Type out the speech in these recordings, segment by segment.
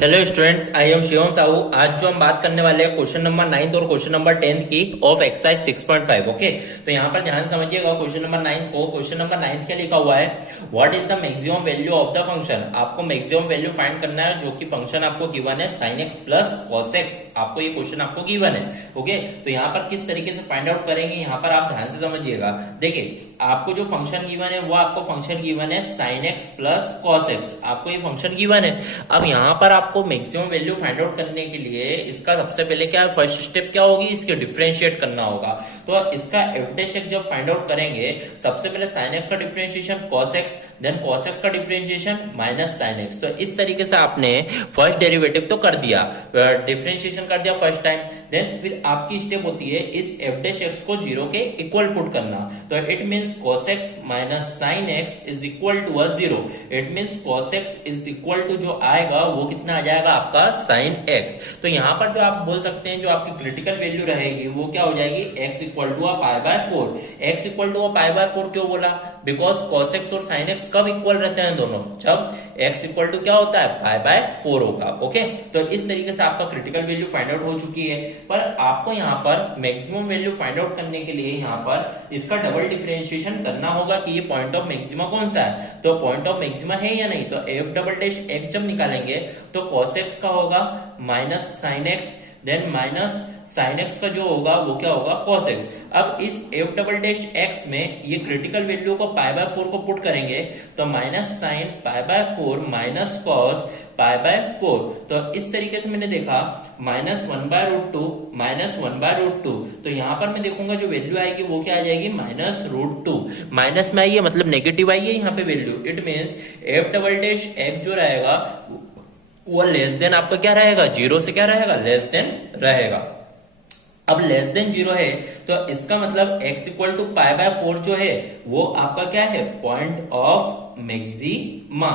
Hello students, I am Shivam Sahu. आज जो हम बात करने वाले हैं क्वेश्चन नंबर 9 और क्वेश्चन नंबर 10 की ऑफ एक्सरसाइज 6.5। ओके, तो यहाँ पर ध्यान से समझिएगा क्वेश्चन नंबर 9 को। क्वेश्चन नंबर 9 क्या लिखा हुआ है, what is the maximum value of the function. आपको मैक्सिमम वैल्यू फाइंड करना है जो कि फंक्शन आपको गिवन है sin x plus cos x। आपको ये क्वेश्चन आपको गिवन है। ओके, तो यहाँ पर किस तरीके से फाइंड आउट करेंगे, यहाँ पर आप ध्यान से समझिएगा। देखिए, आपको जो फंक्शन गिवन है वो आपको फंक्शन गिवन है sin x plus cos x। आपको ये फंक्शन गिवन है। अब यहाँ पर आपको मैक्सिमम वैल्यू फाइंड आउट करने के लिए इसका सबसे पहले क्या है, फर्स्ट स्टेप क्या होगी, इसके डिफरेंशिएट करना होगा। तो इसका एफ डैश एक्स जब फाइंड आउट करेंगे, सबसे पहले sin x का differentiation cos x, then cos x का डिफरेंशिएशन माइनस sin x। तो इस तरीके से आपने फर्स्ट डेरिवेटिव तो कर दिया, डिफरेंशिएशन कर दिया फर्स्ट टाइम। देन फिर आपकी स्टेप होती है इस एफ डैश एक्स को जीरो के इक्वल पुट करना। तो it means cos x minus sin x is equal to 0। It means cos x is equal to जो आएगा वो कितना आ जाएगा आपका sin x। तो यहाँ पर जो आप बोल सकते हैं जो आपकी क्रिटिकल वैल्यू रहेगी वो क्या हो जाएगी, x equal to pi by 4। x equal to pi by 4 क्यों बोला, बिकॉज cos x और sin x कब इक्वल रहते हैं दोनों, जब x इक्वल टू क्या होता है, पाई बाय 4 होगा। ओके, तो इस तरीके से आपका क्रिटिकल वैल्यू फाइंड आउट हो चुकी है। पर आपको यहाँ पर मैक्सिमम वैल्यू फाइंड आउट करने के लिए यहाँ पर इसका डबल डिफरेंशिएशन करना होगा कि ये पॉइंट ऑफ मैक्सिमा कौन सा है। तो पॉइंट ऑफ मैक्सिमा है या नहीं, तो एफ डबल डैश एक्स जब निकालेंगे तो cos x का होगा minus sin x, then minus sin x का जो होगा वो क्या होगा, cos x। अब इस f डबल डैश x में ये क्रिटिकल वैल्यू को पाई बाय 4 को पुट करेंगे तो minus sine pi by 4 minus cos pi by 4। तो इस तरीके से मैंने देखा minus 1 by root 2 minus 1 by root 2। तो यहाँ पर मैं देखूंगा जो वैल्यू आएगी वो क्या आ जाएगी, माइनस रूट 2। माइनस में आई है मतलब नेगेटिव आई है यहाँ पे value. It means F double dash x जो रहेगा वो लेस देन आपका क्या रहेगा, जीरो से क्या रहेगा, लेस देन रहेगा। अब लेस देन जीरो है तो इसका मतलब x equal to pi by 4 जो है वो आपका क्या है, point of maxima.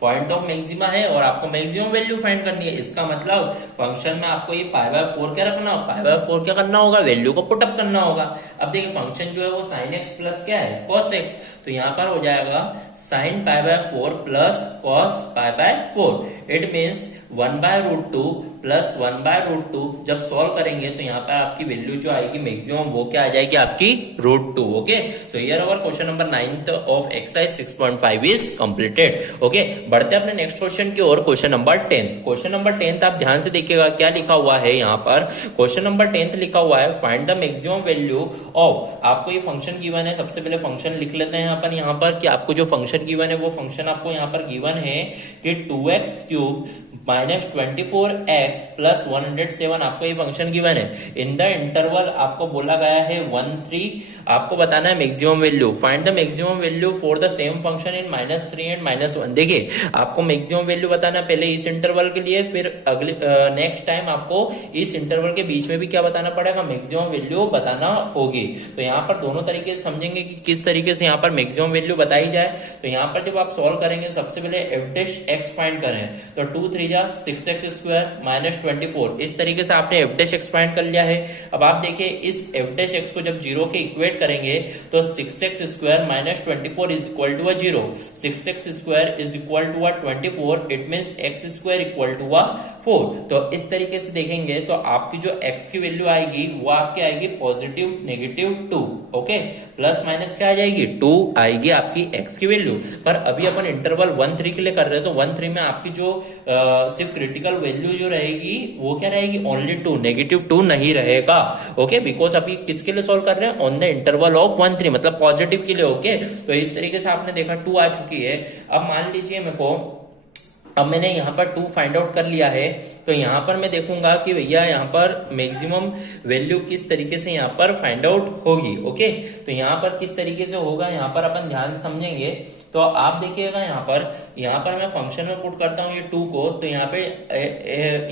Point of maxima है और आपको मैक्सिमम वैल्यू फाइंड करनी है। इसका मतलब फंक्शन में आपको ये पाई बाय 4 क्या रखना होगा, पाई बाय 4 क्या करना होगा, वैल्यू को पुट अप करना होगा। अब देखिए फंक्शन जो है वो sin x प्लस क्या है, cos x। तो यहाँ पर हो जाएगा sin pi by 4 plus cos pi by 4। It means 1 by root 2 plus 1 by root 2। जब सॉल्व करेंगे तो यहाँ पर आपकी वैल्यू जो आएगी मैक्सिमम वो क्या आ जाएगी, आपकी root 2। Okay, so here our question number 9 of exercise 6.5 is completed. Okay, बढ़ते हैं अपने नेक्स्ट क्वेश्चन की ओर, क्वेश्चन नंबर 10। क्वेश्चन नंबर 10 आप ध्यान से देखिएगा क्या लिखा हुआ है यहाँ पर। क्वेश्चन नंबर 10 लिखा हुआ है find the maximum value of. आपको ये फंक्शन गिवन है, सबसे पहले फंक्शन लिख लेते हैं अपन यहाँ पर कि आपको जो फंक्शन गिवन है वो फंक्शन आपको यहाँ पर गिवन है कि 2x cube minus 24x plus 107। आपको ये फंक्शन गिवन है। इन द इंटरवल आपको बोला गया है 1-3। आपको बताना है maximum value, find the maximum value for the same function in -3 and -1। देखिए आपको मैक्सिमम वैल्यू बताना पहले इस इंटरवल के लिए, फिर अगले नेक्स्ट टाइम आपको इस इंटरवल के बीच में भी क्या बताना पड़ेगा, मैक्सिमम वैल्यू बताना होगी। तो यहाँ पर दोनों तरीके से समझेंगे कि किस तरीके से यहाँ पर मैक्सिमम वैल्यू बताई जाए। तो यहाँ पर जब आप सॉल्व करेंगे सबसे पहले एफ डैश एक्स फाइंड करें तो 2 3 6x स्क्वायर माइनस 24। इस तरीके से आपने एफ डैश एक्स फाइंड कर लिया है। अब आप देखिए इस एफ डैश एक्स को जब जीरो के इक्वेट करेंगे तो 6x square minus 24 is equal to 0। 6x square is equal to 24। It means x square equal to 4। तो इस तरीके से देखेंगे तो आपकी जो x की वैल्यू आएगी वो आपकी आएगी positive negative 2। Okay, plus minus क्या आ जाएगी, 2 आएगी आपकी x की वैल्यू। पर अभी अपन इंटरवल 1-3 के लिए कर रहे हैं तो 1-3 में आपकी जो सिर्फ क्रिटिकल वैल्यू जो रहेगी वो क्या रहेगी, ओनली 2, नेगेटिव 2 नहीं रहेगा। ओके, बिकॉज अभी किसके लिए सॉल्व कर रहे हैं, ऑन द इंटरवल ऑफ 1-3 मतलब पॉजिटिव के लिए। ओके, तो इस तरीके से आपने देखा 2 आ चुकी है। अब मान लीजिए मेरे को, अब मैंने यहाँ पर 2 फाइंड आउट कर लिया है तो यहाँ पर मैं देखूंगा कि भैया यहाँ पर मैक्सिमम वैल्यू किस तरीके से यहाँ पर फाइंड आउट होगी। ओके, तो यहाँ पर किस तरीके से होगा यहाँ पर अपन ध्यान से समझेंगे। तो आप देखिएगा यहाँ पर मैं फंक्शन में पुट करता हूँ ये 2 को। तो यहाँ पे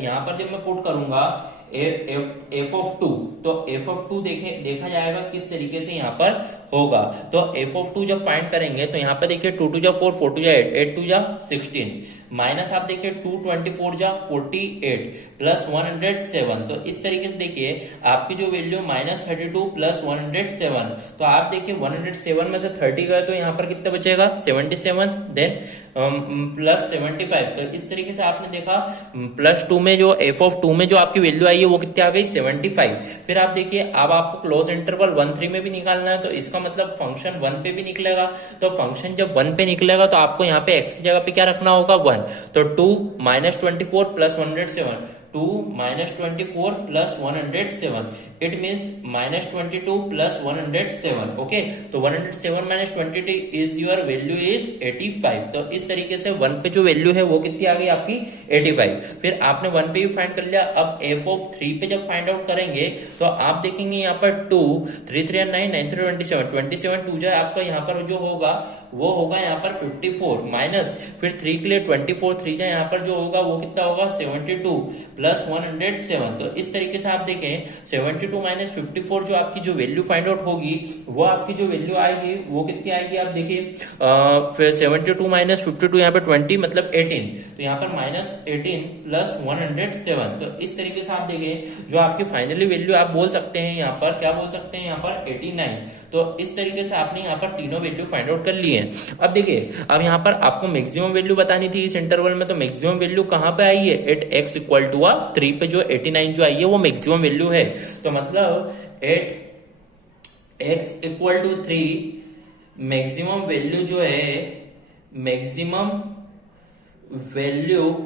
यहाँ पर जब मैं पुट करूंगा एफ ऑफ 2, तो एफ ऑफ 2 देखा जाएगा किस तरीके से यहाँ पर होगा। तो एफ ऑफ 2 जब फाइंड करेंगे तो यहाँ पे देखिए 2 2 जा 4, 4 2 जा 8, 8 2 जा 16, माइनस आप देखिए 2 24 जा 48 प्लस 107। तो इस तरीके से देखिए आपकी जो वैल्यू -32 प्लस 107। तो आप देखिए 107 में से 30 गए तो यहाँ पर कितना बचेगा, 77। Then plus 75। तो इस तरीके से आपने देखा प्लस टू में जो एफ ऑफ टू में जो आपकी वैल्यू आई है वो कितनी आ गई 75। फिर आप देखिए अब आपको क्लोज इंटरवल 1 3 में भी निकालना है, तो इसका मतलब फंक्शन 1 पे भी निकलेगा। तो फंक्शन जब 1 पे निकलेगा तो आपको यहाँ पे x की जगह पे क्या रखना होगा 1। तो 2 - 24 plus 107, 2 - 24 plus 107, it means -22 plus 107। Okay, तो 107 - 22 इज योर वैल्यू इज 85। तो इस तरीके से 1 पे जो वैल्यू है वो कितनी आ गई आपकी 85। फिर आपने 1 पे भी फाइंड कर लिया। अब एफ ऑफ 3 पे जब फाइंड आउट करेंगे तो आप देखेंगे यहाँ पर 2 3 3 9 9 3 27, 27 2 जाए आपका यहाँ पर जो होगा वो होगा यहाँ पर 54 माइनस फिर 3 के लिए 24 3 जाए यहाँ पर जो होगा वो कितना होगा 72 प्लस 107। तो इस तरीके से आप देखें 72 माइनस 54 जो आपकी जो वैल्यू फाइंड आउट होगी वो आपकी जो वैल्यू आएगी वो कितनी आएगी आप देखिए फिर 72 माइनस 52 यहाँ पे 20 मतलब 18। तो यहाँ पर -18 प्लस 107। तो इस तरीके से आप देखें जो आपकी फाइनली वैल्यू आप बोल सकते हैं यहाँ पर क्या बोल सकते हैं यहाँ पर 89। तो इस तरीके से आपने यहाँ पर तीनों वैल्यू फाइंड आउट कर ली है। अब देखिए अब यहाँ पर आपको मैक्सिमम वैल्यू बतानी थी इस इंटरवल में, तो मैक्सिमम वैल्यू कहाँ पे आई है एट x इक्वल टू 3 पे जो 89 जो आई है वो मैक्सिमम वैल्यू है। तो मतलब at x equal to 3 maximum value जो है मैक्सिमम वैल्यू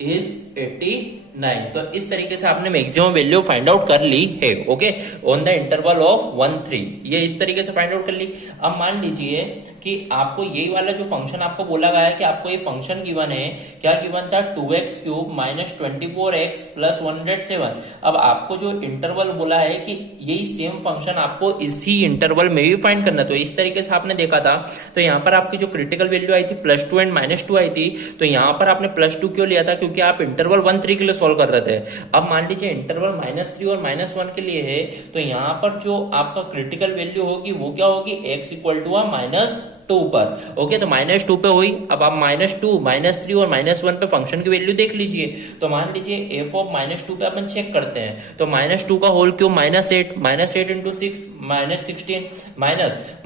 इज 89। तो इस तरीके से आपने मैक्सिमम वैल्यू फाइंड आउट कर ली है। Okay, on the interval of 1 3 ये इस तरीके से फाइंड आउट कर ली। अब मान लीजिए कि आपको यही वाला जो फंक्शन आपको बोला गया है कि आपको ये फंक्शन गिवन है, क्या गिवन था 2x³ माइनस 24x प्लस 107। अब आपको जो इंटरवल बोला है कि यही सेम फंक्शन आपको इसी इंटरवल में भी फाइंड करना। तो इस तरीके से आपने देखा था। तो यहाँ पर आपकी जो क्रिटिकल वैल्यू आई थी +2 एंड -2 आई थी। तो यहाँ पर आपने +2 क्यों लिया था क्योंकि आप इंटरवल 1 3 के लिए सॉल्व कर रहे थे। अब मान लीजिए इंटरवल -3 और -1 के लिए है, तो यहाँ पर जो आपका क्रिटिकल वैल्यू होगी वो क्या होगी x इक्वल टू -2 पर। ओके, तो -2 पे हुई। अब आप -2 -3 और -1 पे फंक्शन की वैल्यू देख लीजिए। तो मान लीजिए एफ ऑफ -2 पे अपन चेक करते हैं। तो -2 का होल क्यूब -8 इंटू 6 -16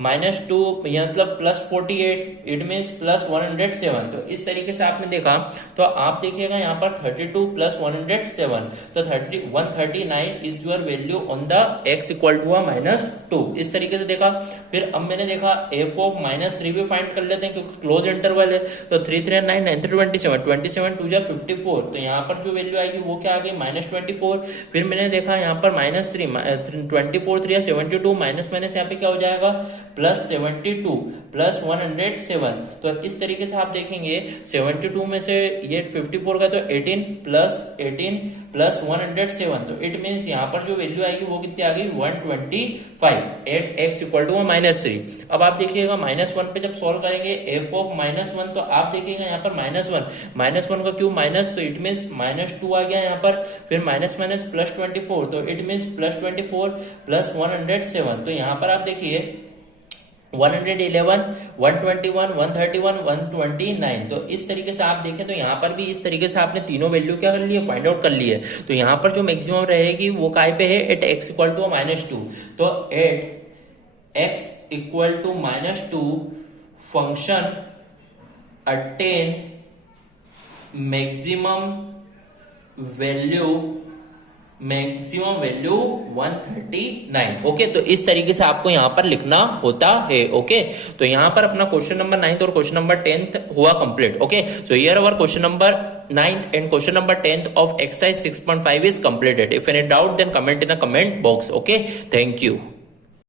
-2 मतलब +48 इट मीन्स +107। तो इस तरीके से आपने देखा। तो आप देखिएगा यहाँ पर 32 प्लस 107 तो 139 is your value on the x equal to -2। इस तरीके से देखा। फिर अब मैंने देखा एफ ऑफ -3 भी फाइंड कर लेते हैं क्योंकि क्लोज इंटरवल है। तो 3 3 9 9 3 27 27 2 54। तो यहाँ पर जो वैल्यू आएगी वो क्या आ गई -24। फिर मैंने देखा यहाँ पर -3 24 3 72 माइनस यहाँ पे क्या हो जाएगा +72 प्लस 107। तो इस तरीके से आप देखेंगे 72 में से ये 54 का तो 18 प्लस 107। तो इट मीन्स यहाँ पर जो वैल्यू आएगी वो कितनी आ गई 125 एट x इक्वल टू -3। अब आप देखिएगा -1 पे जब सॉल्व करेंगे एफ ऑफ -1 तो आप देखिएगा यहाँ पर -1 का क्यूब माइनस तो इट मीन्स -2 आ गया यहाँ पर। फिर माइनस +24 तो इट मीन्स +24 प्लस 107। तो यहाँ पर आप देखिए 111 121 131 129। तो इस तरीके से आप देखें तो यहाँ पर भी इस तरीके से आपने तीनों वैल्यू क्या कर ली है फाइंड आउट कर ली है। तो यहाँ पर जो मैक्सिमम रहेगी वो काय पे है एट x इक्वल टू -2। तो at x equal to -2 function attain maximum value 139। Okay, तो इस तरीके से आपको यहाँ पर लिखना होता है। ओके, तो यहाँ पर अपना क्वेश्चन नंबर 9 और क्वेश्चन नंबर 10 हुआ complete. Okay, so here our question number 9 and question number 10 of exercise 6.5 is completed. If any doubt then comment in a comment box. Okay, thank you.